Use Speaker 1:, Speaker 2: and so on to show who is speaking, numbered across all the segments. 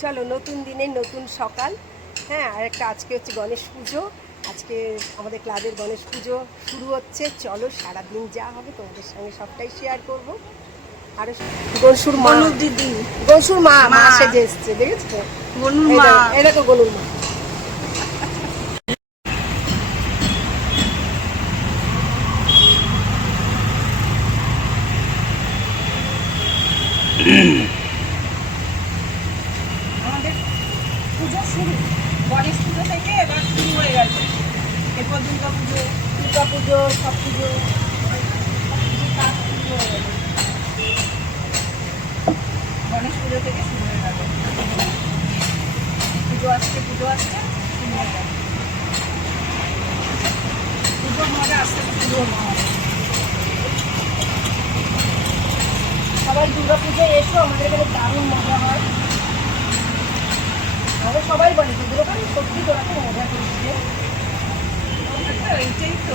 Speaker 1: চলো নতুন দিনের নতুন সকাল। হ্যাঁ আর একটা আজকে হচ্ছে গণেশ পুজো। আজকে আমাদের ক্লাবের গণেশ পুজো শুরু হচ্ছে। চলো সারাদিন যা হবে তোমাদের সঙ্গে সবটাই শেয়ার করব। আর গনসুর মা।
Speaker 2: মনু দিদি।
Speaker 1: গনসুর মা মা। সেজে এসছে দেখেছ?
Speaker 2: মা।
Speaker 1: দেখো, এই গনুর মা।
Speaker 2: আমাদের পুজো শুরু গণেশ পুজো থেকে এবার শুরু হয়ে গেছে এরপর দুর্গা পুজো
Speaker 1: দুর্গা পুজো সব পুজো
Speaker 2: কাজ শুরু হয়ে গেল গণেশ পুজো থেকে শুরু হয়ে গেল পুজো আসছে পুজো আসছে শুরু হয়ে গেল পুজোর মজা আসছে পুজোর মজা
Speaker 1: সবাই দুর্গা পুজোয় এসো আমাদের এখানে দারুণ মজা হয়। আমাদের সবাই বলে যে দুর্গা পুজো সত্যি তোরা খুব মজা করছে।
Speaker 2: এইটাই তো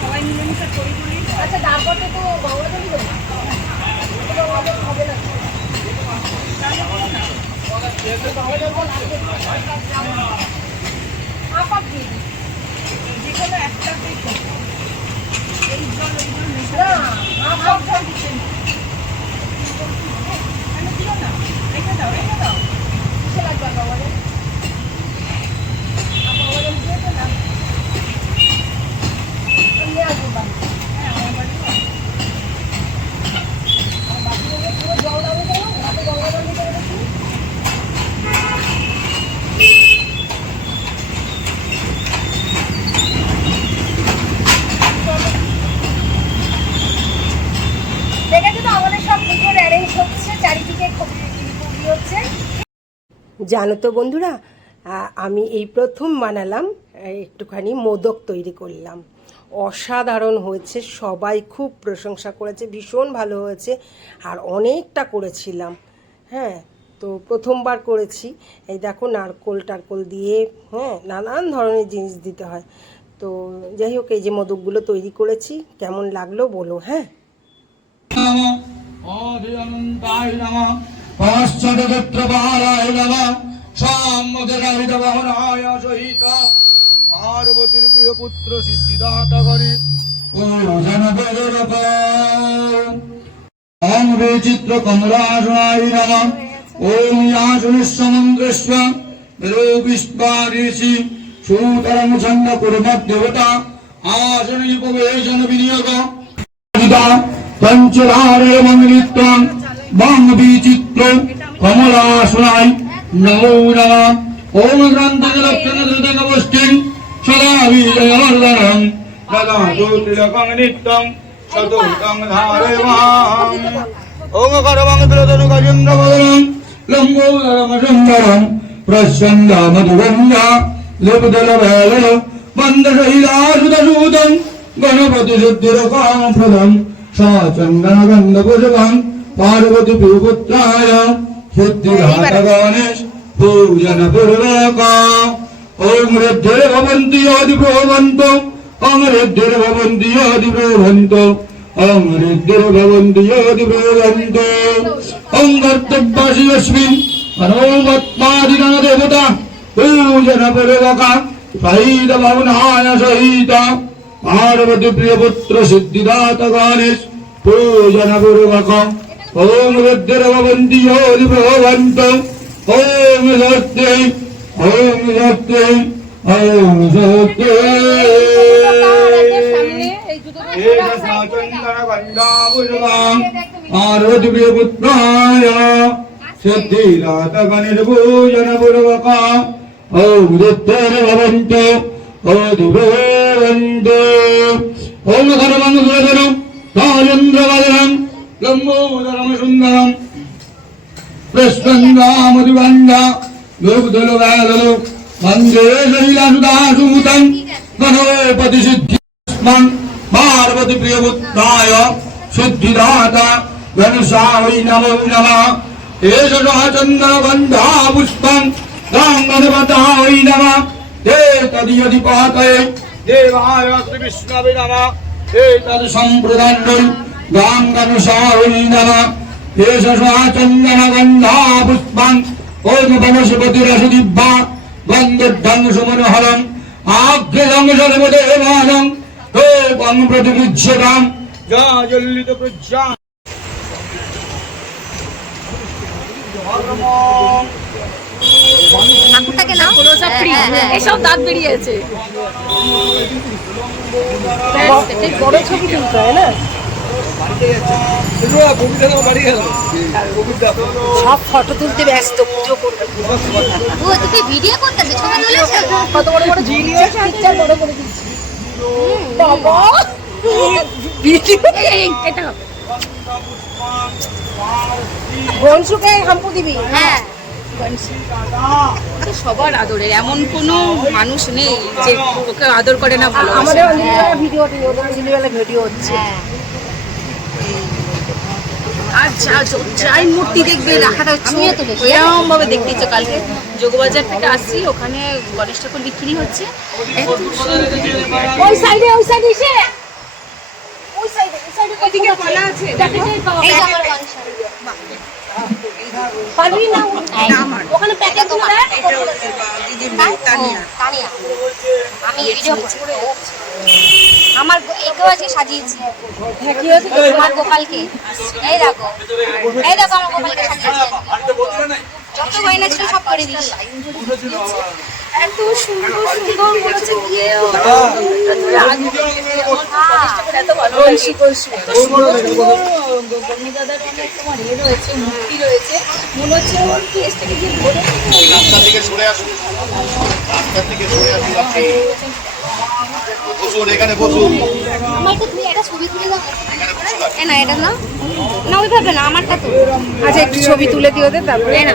Speaker 2: সবাই মিলেমিশে করি তো
Speaker 1: আচ্ছা তারপরে তো হবে গঙ্গাজল হবে না। আপাত দিয়ে দিই।
Speaker 2: যে কোনো একটাতেই করি এই জল ওই মেশা
Speaker 1: না
Speaker 2: জল দিচ্ছেন তাহলে দিও না রেখে দাও রেখে দাও
Speaker 1: কিসে লাগবে? আর গঙ্গাজল দিয়ে না। নিয়ে আসব।
Speaker 2: হ্যাঁ আমার বাড়িও আছে।
Speaker 1: আর বাকি গুলো পুরো জল দাও কেন? রাতে গঙ্গাজল দিতে রেখেছি। দেখেছ তো আমাদের সব পুজোর অ্যারেঞ্জ হচ্ছে চারিদিকে খুব খুবই হচ্ছে জানো তো বন্ধুরা আমি এই প্রথম বানালাম একটুখানি মোদক তৈরি করলাম। অসাধারণ হয়েছে, সবাই খুব প্রশংসা করেছে, ভীষণ ভালো হয়েছে, আর অনেকটা করেছিলাম। হ্যাঁ তো প্রথমবার করেছি। এই দেখো, নারকোল টারকোল দিয়ে হ্যাঁ নানান ধরনের জিনিস দিতে হয়। তো যাই হোক, এই যে মোদকগুলো তৈরি করেছি, কেমন লাগল বলো হ্যাঁ?
Speaker 3: সম্মুখরাহিতবহনায় সহিত পার্বতীর প্রিয় পুত্র সিদ্ধিদাতা করে। ওম বিচিত্র কমলাসনায় নমঃ বিচিত্র কমলাসনাই নমো নমঃ ওম গ্রন্থজলক্ষণদৃতগোষ্ঠীং সদা বিজয়বর্ধনং সদা জ্যোতিরকং নিত্যং চতুর্থং ধারয়মাম ওম করবং ত্রতনুগজেন্দ্রবদনং লম্বোদরম সুন্দরম প্রসন্দামধুরঞ্জা লিপদলবেল বন্দশৈলাসুতসূতং গণপতি সচন্দনগন্ধপুষ্পং পার্বতী পুত্রায় সিদ্ধিঘাত গণেশ পূজন পূর্বক ওম ঋদ্ধির ভবন্তি আদি প্রভবন্ত ওম ঋদ্ধির ভবন্তি আদি প্রভবন্ত ওম ঋদ্ধির ভবন্তি আদি প্রভবন্ত ওম কর্তব্যাসি অস্মিন দেবতা পূজন পূর্বক সহিত ভবনায় সহিত। পার্বতী প্রিয় পুত্র সিদ্ধিদাত গণেশ পূজন পূর্বক ওম ঋদ্ধির ভবন্তি আদি প্রভবন্ত ওম সত্যি ওম সত্যি ওম সত্যি পার্বতী পুত্রায় সিদ্ধিদাত গণেশ পূজন পূর্বক ওম দত্তর ভবন্ত ওদিভন্ত ওম ধর্মং সুরধরম রাজেন্দ্র বদনম লম্বোদরম সুন্দরম প্রস্কন্দামদিবন্ধা লোকদলো বেদলো মন্দে শৈলাসুদাসুমুতং গণপতি সিদ্ধিস্মং পার্বতী প্রিয়পুত্রায় সিদ্ধিদাতা গণেশায় নমো নমঃ এষ চন্দন গন্ধা পুষ্পং গঙ্গনপতায় নমঃ দেতদিয়ধিপাতয়ে দেবায় শ্রী বিষ্ণবে নমঃ এতদ সম্প্রদান্নৈ গঙ্গনশায় নমঃ এষ চন্দন গন্ধা পুষ্পাং রসদিব্বা বন্দর্ধং সুমনোহরং আগ্রদং সর্বদেবানং রূপং প্রতিপুজ্যতাম যা জল্লিত প্রজ্ঞা।
Speaker 4: ঠাকুরটাকে নাও। হ্যাঁ, হ্যাঁ, হ্যাঁ।
Speaker 2: এসব দাঁত বেরিয়েছে।
Speaker 1: বড় ছবি তুলতে হয় না? সব ফটো তুলতে ব্যস্ত পুজো করবে।
Speaker 4: তুমি ভিডিও তুলেছো
Speaker 1: কত বড় বড় পিকচার বড় করে দিচ্ছি বাবা!
Speaker 2: এটা হবে।
Speaker 1: হাম্পু দিবি?
Speaker 4: হ্যাঁ।
Speaker 2: সবার আদরের এমন কোনো মানুষ নেই যে ওকে আদর করে না
Speaker 1: আমাদের ভিডিও ভিডিও হচ্ছে।
Speaker 4: হ্যাঁ।
Speaker 2: আর যাই মূর্তি দেখবে রাখাটা
Speaker 4: আমিও
Speaker 2: এরকম ভাবে দেখতে ইচ্ছে। কালকে যোগবাজার থেকে আসছি ওখানে গণেশ ঠাকুর বিক্রি হচ্ছে।
Speaker 1: ওই সাইডে ওই সাইডে এসে। ওই সাইডে ওই সাইডে
Speaker 2: ওইদিকে কলা আছে।
Speaker 4: এই আমার মানুষ
Speaker 1: পারবি না? ওখানে প্যাকেট
Speaker 4: তোমার। ও, তানিয়া। আমি ভিডিও করছি। আমার একেও আজকে সাজিয়েছি।
Speaker 1: হ্যাঁ
Speaker 4: আমার গোপালকে। এই দেখো। এই দেখো আমার গোপালকে সাজিয়েছি। যত গয়না ছিল সব করে দিস
Speaker 2: এত সুন্দর সুন্দর করেছে গিয়ে এত ভালো লাগে। এত সুন্দর সুন্দর। গগনি দাদার অনেক তোমার ইয়ে রয়েছে মূর্তি রয়েছে। মনে হচ্ছে ওর ফেসটাকে দিয়ে ধরে
Speaker 5: রাস্তা থেকে সরে আসুন। রাস্তা থেকে সরে আসুন আপনি। বসুন এখানে বসুন।
Speaker 4: আমার তো তুমি একটা ছবি তুলে দাও। এ না এটা না। না ওইভাবে না আমারটা তো।
Speaker 1: আচ্ছা একটু ছবি তুলে দিও দে তারপরে। না।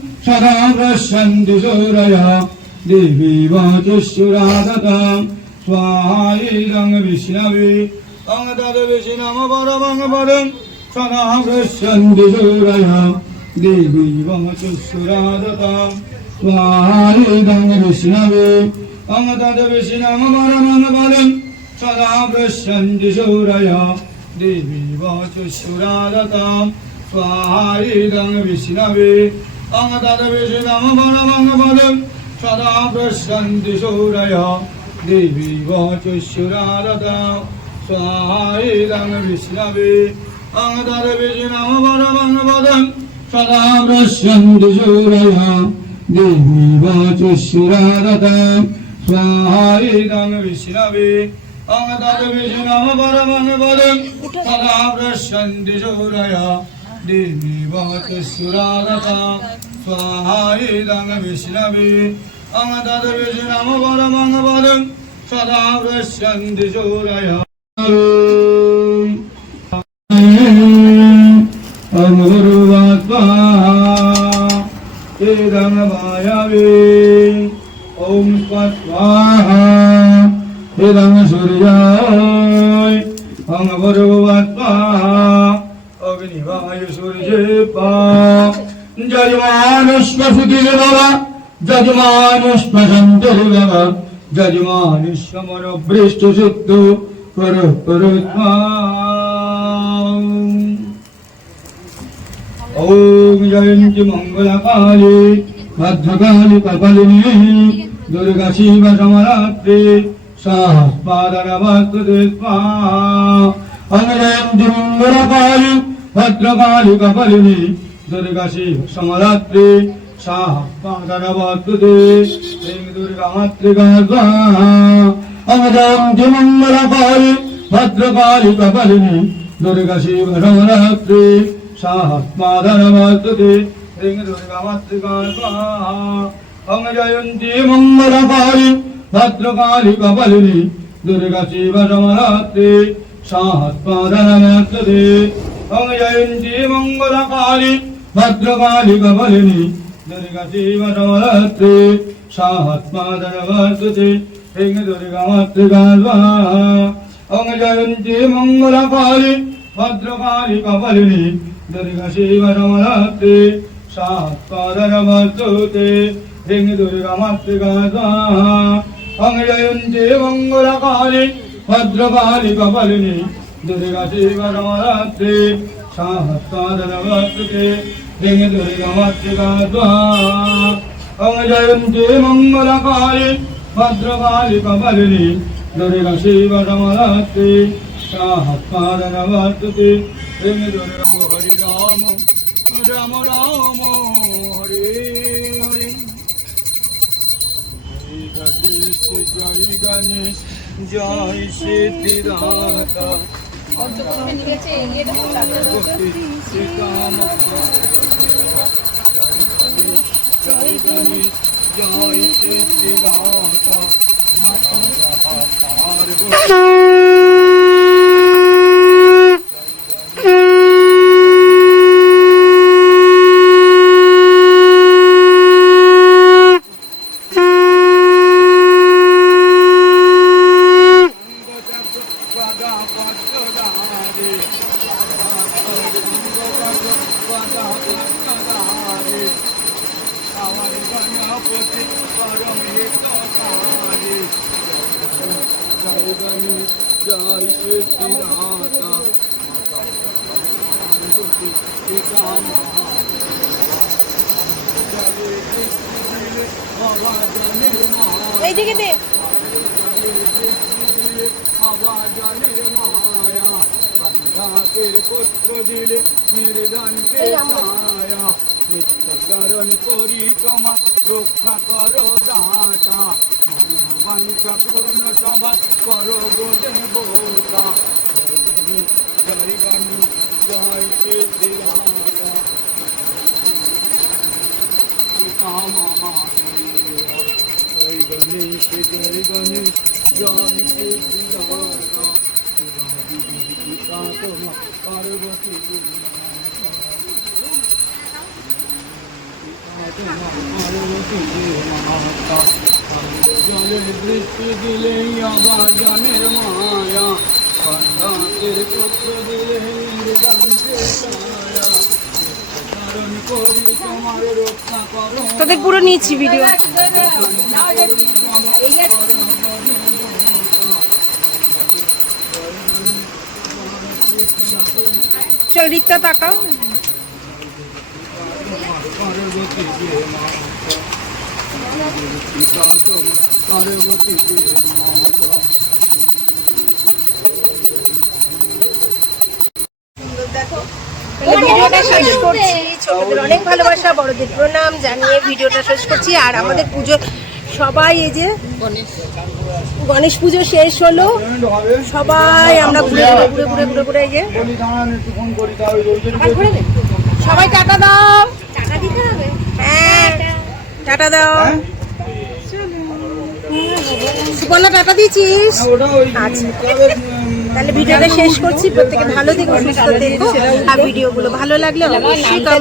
Speaker 3: সদা প্রসন্তি সূরয় দেবী বাচুরাদতা স্বাহাইরং বিষ্ণবে অঙ্গদাদ বিষ্ণম পরমং পরম সদা প্রসন্তি সূরয় দেবী বাচুরাদতা স্বাহাইরং বিষ্ণবে অঙ্গদাদ বিষ্ণম পরমং পরম সদা প্রসন্তি সূরয় দেবী বাচুরাদতা স্বাহাইরং বিষ্ণবে অঙ্গদাদ বিষ্ণম পরমং পরম সদা প্রসন্তি সূরয় দেবী বাচুরাদতা স্বাহাইরং বিষ্ণবে অঙ্গদাদ বিষ্ণম পরমং পরম সদা প্রসন্তি সূরয় দেবী বাচুরাদতা স্বাহাইরং বিষ্ণবে অঙ্গদাদ বিষ্ণম পরমং পরম সদা প্রসন্তি সূরয় দেবী যজমানুষ্পসুতির বাবা যজমানুষ্পসন্তির বাবা যজমানুষ্মর বৃষ্টি সিদ্ধ পর পরত্মা ॐ जयन्ति मङ्गलकाले भद्रकाली कपालिनी दुर्गा शिव समरात्रि सहस्पादनवस्तुते स्वाहा ॐ जयन्ति मङ्गलकाली भद्रकाली कपालिनी দুর্গাশি সমরাত্রি সাহাগবদ্দে শ্রীং দুর্গামাতৃগর্ভা অমজাম ভদ্রকালী সমরাত্রি সাহাত্মাধনবদ্দে শ্রীং দুর্গামাতৃগর্ভা অমজয়ন্তী মঙ্গলকালী ভদ্রকালী কপালিনী দুর্গা শিব সমরাত্রি সাহাত্মাদনবর্ততে হিং দুর্গা মাতৃকা অং জয়ন্তী মঙ্গলকালী ভদ্রকালী কপালিনী দুর্গা শিব সমরাত্রি সাহাত্মাদনবর্ততে হিং দুর্গা মাতৃকা অং জয়ন্তী মঙ্গলকালী ভদ্রকালী কপালিনী দুর্গা শিব সমরাত্রি সাহস্রাদনবর্ততে হিং দুর্গা মাতৃকা স্বাহা অং জয়ন্তী মঙ্গলকালী ভদ্রকালী কপালিনী দুর্গা শিব সমরাত্রি সাহস্রাদনবর্ততে হিং দুর্গা হরি রাম রাম রাম হরে হরে জয় গণেশ জয়
Speaker 2: পঞ্চকর্মে
Speaker 3: শ্রীরাম জয় সিদ্ধিদাতা
Speaker 1: এইদিকে দে।
Speaker 3: পুত্র দিলে নির্দানকে ছায়া নিত্য শরণ করি তোমা রক্ষা করো দাতা। বাঞ্ছা পূর্ণ সভা করো গোদে বোতা জয় গণি জয় সিদ্ধিদাতা পিতা মহাদেব জয় গণেশ জয় গণেশ জয় সিদ্ধিদাতা পিতা তোমা পার্বতী জলের করো
Speaker 1: তোদের পুরো নিয়েছি ভিডিও চল দিকটা তাকাও।
Speaker 3: মাতা
Speaker 1: ভিডিওটা শেষ করছি। ছোটদের অনেক ভালোবাসা বড়দের প্রণাম জানিয়ে ভিডিওটা শেষ করছি। আর আমাদের পুজো সবাই এই যে গণেশ পুজো শেষ হলো। সবাই আমরা ঘুরে ঘুরে ঘুরে ঘুরে ঘুরে ঘুরে
Speaker 3: রোজের
Speaker 1: সবাই টাটা দাও। টাটা দাও। সুপর্ণা টাটা দিয়েছিস? আচ্ছা। তাহলে ভিডিওটা শেষ করছি। প্রত্যেকে ভালো থেকো সুস্থ দেখো আর ভিডিওগুলো ভালো লাগলে অবশ্যই কমেন্ট